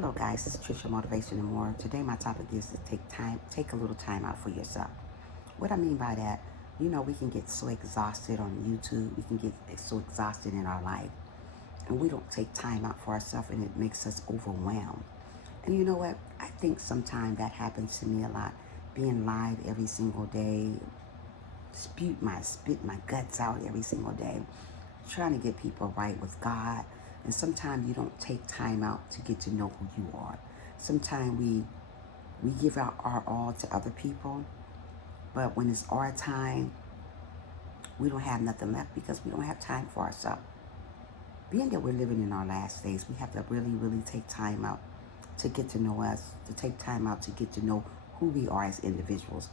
Hello guys, this is Trisha Motivation and More. Today my topic is to take a little time out for yourself. What I mean by that, we can get so exhausted on YouTube, we can get so exhausted in our life, and we don't take time out for ourselves and it makes us overwhelmed. And you know what? I think sometimes that happens to me a lot. Being live every single day, spit my guts out every single day, trying to get people right with God. And sometimes you don't take time out to get to know who you are. Sometimes we give out our all to other people, but when it's our time, we don't have nothing left because we don't have time for ourselves. Being that we're living in our last days, we have to really, really take time out to get to know us, to take time out to get to know who we are as individuals.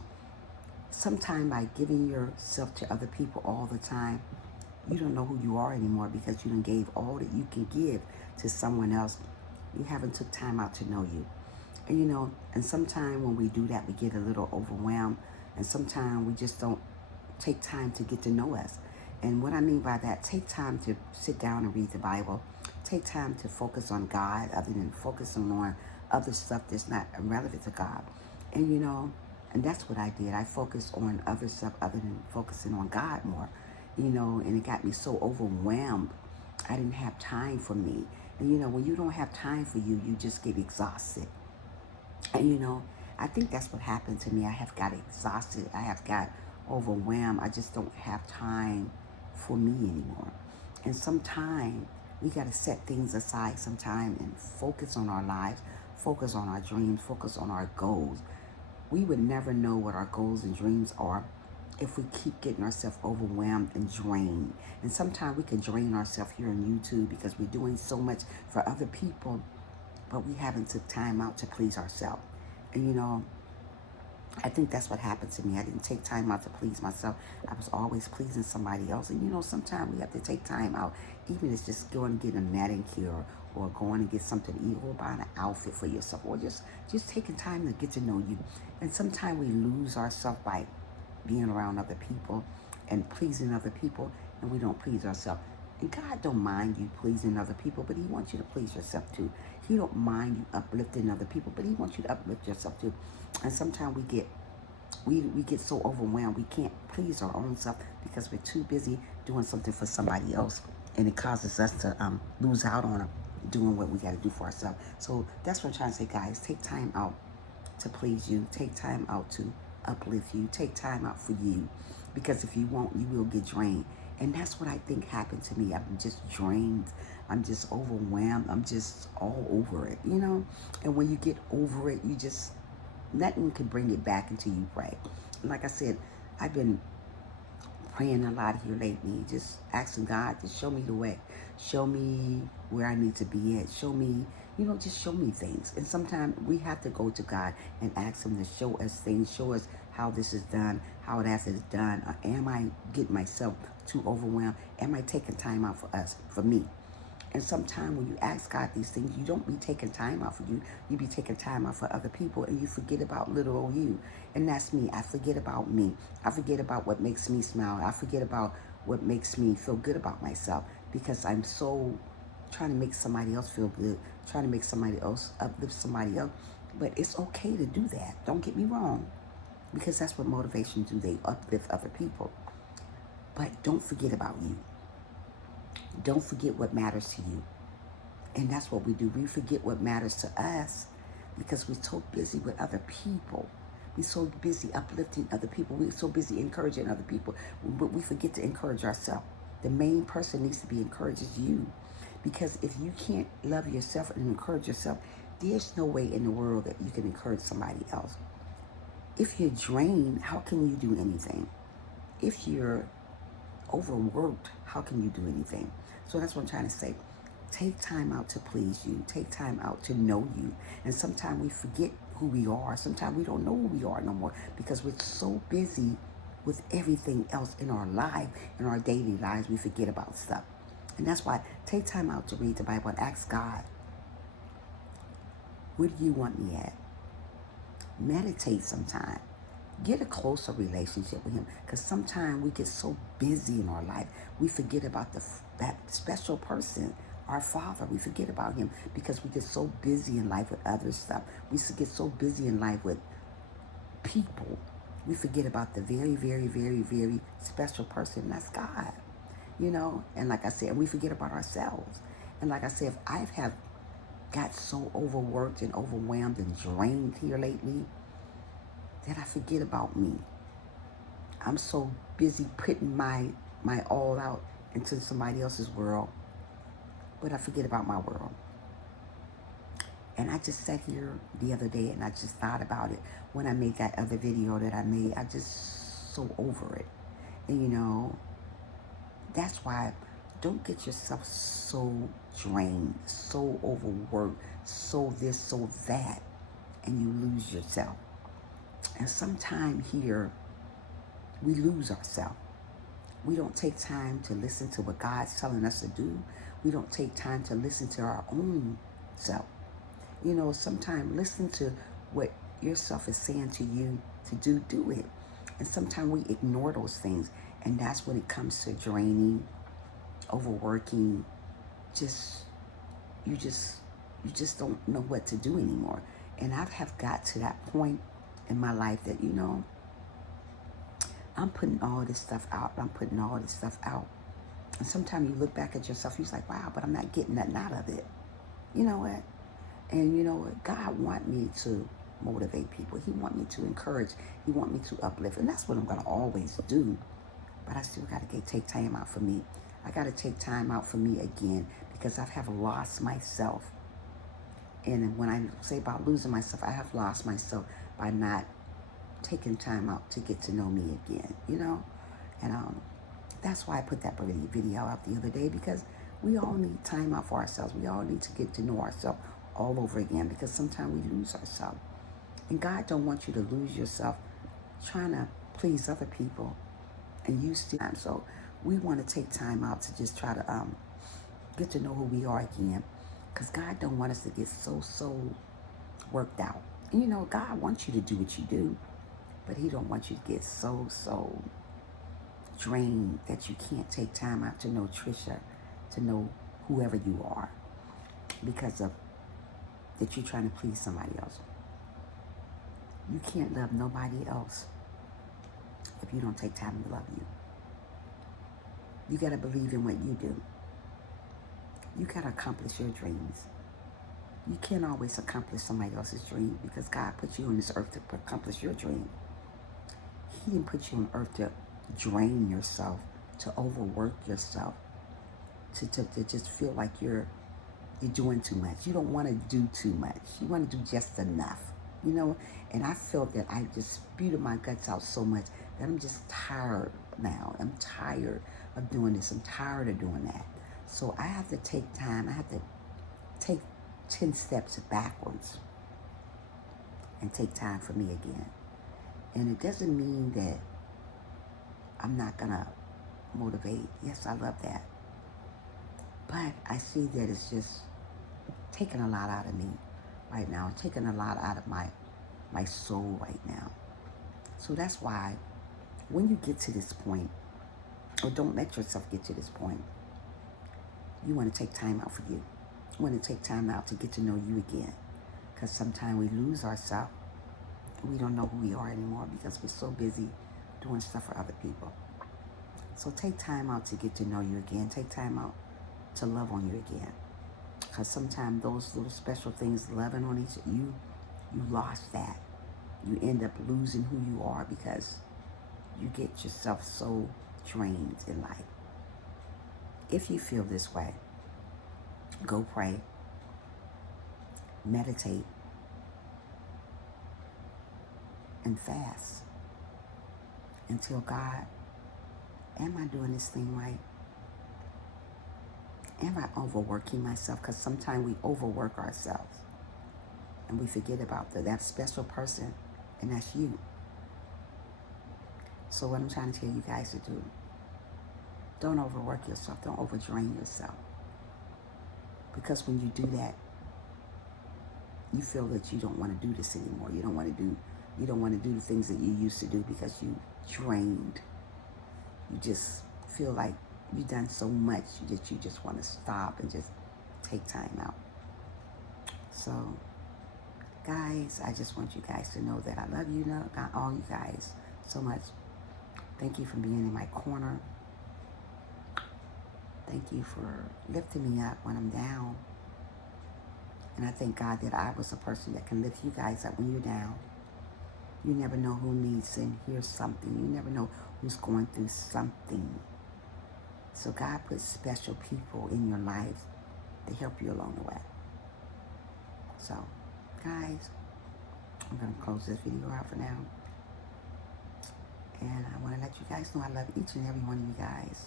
Sometimes by giving yourself to other people all the time, you don't know who you are anymore because you done gave all that you can give to someone else. You haven't took time out to know you. And sometimes when we do that, we get a little overwhelmed. And sometimes we just don't take time to get to know us. And what I mean by that, take time to sit down and read the Bible. Take time to focus on God other than focusing on other stuff that's not relevant to God. And that's what I did. I focused on other stuff other than focusing on God more. And it got me so overwhelmed. I didn't have time for me. And when you don't have time for you, you just get exhausted. And I think that's what happened to me. I have got exhausted. I have got overwhelmed. I just don't have time for me anymore. And sometimes we got to set things aside sometime and focus on our lives, focus on our dreams, focus on our goals. We would never know what our goals and dreams are if we keep getting ourselves overwhelmed and drained. And sometimes we can drain ourselves here on YouTube because we're doing so much for other people, but we haven't took time out to please ourselves. And I think that's what happened to me. I didn't take time out to please myself. I was always pleasing somebody else. And sometimes we have to take time out, even if it's just going and getting a manicure or going and get something to eat or buying an outfit for yourself or just taking time to get to know you. And sometimes we lose ourselves by being around other people and pleasing other people, and we don't please ourselves. And God don't mind you pleasing other people, but he wants you to please yourself too. He don't mind you uplifting other people, but he wants you to uplift yourself too. And sometimes we get so overwhelmed we can't please our own self because we're too busy doing something for somebody else, and it causes us to lose out on doing what we got to do for ourselves. So that's what I'm trying to say, guys. Take time out to please you. Take time out to uplift you. Take time out for you, because if you won't, you will get drained. And that's what I think happened to me. I'm just drained. I'm just overwhelmed. I'm just all over it, And when you get over it, nothing can bring it back until you pray. And like I said, I've been praying a lot here lately, just asking God to show me the way, show me where I need to be at, show me, just show me things. And sometimes we have to go to God and ask him to show us things, show us how this is done, how that is done. Am I getting myself too overwhelmed? Am I taking time out for me? And sometimes when you ask God these things, you don't be taking time out for you. You be taking time out for other people, and you forget about little old you. And that's me. I forget about me. I forget about what makes me smile. I forget about what makes me feel good about myself, because I'm so trying to make somebody else feel good, trying to make somebody else uplift somebody else. But it's okay to do that. Don't get me wrong, because that's what motivation do. They uplift other people. But don't forget about you. Don't forget what matters to you. And that's what we do. We forget what matters to us because we're so busy with other people. We're so busy uplifting other people. We're so busy encouraging other people. But we forget to encourage ourselves. The main person needs to be encouraged is you. Because if you can't love yourself and encourage yourself, there's no way in the world that you can encourage somebody else. If you're drained, how can you do anything? If you're overworked, how can you do anything? So that's what I'm trying to say. Take time out to please you. Take time out to know you. And sometimes we forget who we are. Sometimes we don't know who we are no more because we're so busy with everything else in our life, in our daily lives, we forget about stuff. And that's why take time out to read the Bible and ask God, where do you want me at? Meditate sometime. Get a closer relationship with him, because sometimes we get so busy in our life, we forget about that special person our Father. We forget about him because we get so busy in life with other stuff. We get so busy in life with people. We forget about the very, very, very, very special person, and that's God. And like I said, we forget about ourselves. And like I said, if I have got so overworked and overwhelmed and drained here lately that I forget about me. I'm so busy putting my all out into somebody else's world, but I forget about my world. And I just sat here the other day and I just thought about it when I made that other video that I made. I just so over it. And that's why don't get yourself so drained, so overworked, so this, so that, and you lose yourself. And sometime here, we lose ourselves. We don't take time to listen to what God's telling us to do. We don't take time to listen to our own self. Sometimes listen to what yourself is saying to you to do it. And sometimes we ignore those things. And that's when it comes to draining, overworking, you just don't know what to do anymore. And I have got to that point in my life that, I'm putting all this stuff out. And sometimes you look back at yourself, you're like, wow, but I'm not getting nothing out of it. You know what? And you know what? God wants me to motivate people. He wants me to encourage. He wants me to uplift. And that's what I'm going to always do. But I still got to take time out for me. I got to take time out for me again because I have lost myself. And when I say about losing myself, I have lost myself by not taking time out to get to know me again, And that's why I put that video out the other day, because we all need time out for ourselves. We all need to get to know ourselves all over again, because sometimes we lose ourselves. And God don't want you to lose yourself trying to please other people and you still. So we want to take time out to just try to get to know who we are again, because God don't want us to get so worked out. And God wants you to do what you do, but he don't want you to get so drained that you can't take time out to know Trisha, to know whoever you are, because of that you're trying to please somebody else. You can't love nobody else if you don't take time to love you. You got to believe in what you do. You got to accomplish your dreams. You can't always accomplish somebody else's dream, because God put you on this earth to accomplish your dream. He didn't put you on earth to drain yourself, to overwork yourself, to just feel like you're doing too much. You don't want to do too much. You want to do just enough, And I felt that I just spewed my guts out so much that I'm just tired now. I'm tired of doing this. I'm tired of doing that. So I have to take time. I have to take 10 steps backwards and take time for me again. And it doesn't mean that I'm not going to motivate. Yes, I love that. But I see that it's just taking a lot out of me right now. It's taking a lot out of my soul right now. So that's why when you get to this point, or don't let yourself get to this point, you want to take time out for you. You want to take time out to get to know you again. Because sometimes we lose ourselves. We don't know who we are anymore because we're so busy doing stuff for other people. So take time out to get to know you again. Take time out to love on you again. Because sometimes those little special things, loving on each other, you lost that. You end up losing who you are because you get yourself so drained in life. If you feel this way, go pray, meditate, and fast until God, am I doing this thing right? Am I overworking myself? Because sometimes we overwork ourselves and we forget about that special person, and that's you. So what I'm trying to tell you guys to do, don't overwork yourself. Don't overdrain yourself. Because when you do that, you feel that you don't want to do this anymore. You don't want to do the things that you used to do because you drained. You just feel like you've done so much that you just want to stop and just take time out. So, guys, I just want you guys to know that I love you, all you guys, so much. Thank you for being in my corner. Thank you for lifting me up when I'm down. And I thank God that I was a person that can lift you guys up when you're down. You never know who needs to hear something. You never know who's going through something. So God puts special people in your life to help you along the way. So, guys, I'm going to close this video out for now. And I want to let you guys know I love each and every one of you guys.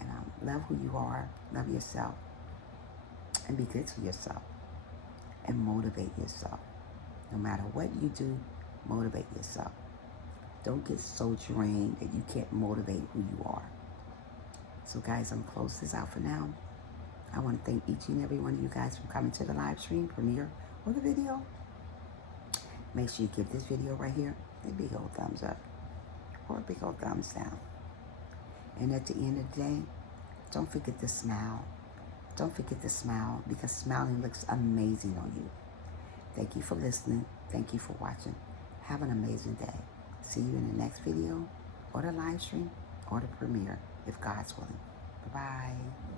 And love who you are. Love yourself. And be good to yourself. And motivate yourself. No matter what you do, motivate yourself. Don't get so drained that you can't motivate who you are. So guys, I'm close this out for now. I want to thank each and every one of you guys for coming to the live stream, premiere, or the video. Make sure you give this video right here a big old thumbs up or a big old thumbs down. And at the end of the day, don't forget to smile. Don't forget to smile, because smiling looks amazing on you. Thank you for listening. Thank you for watching. Have an amazing day. See you in the next video, or the live stream, or the premiere, if God's willing. Bye-bye.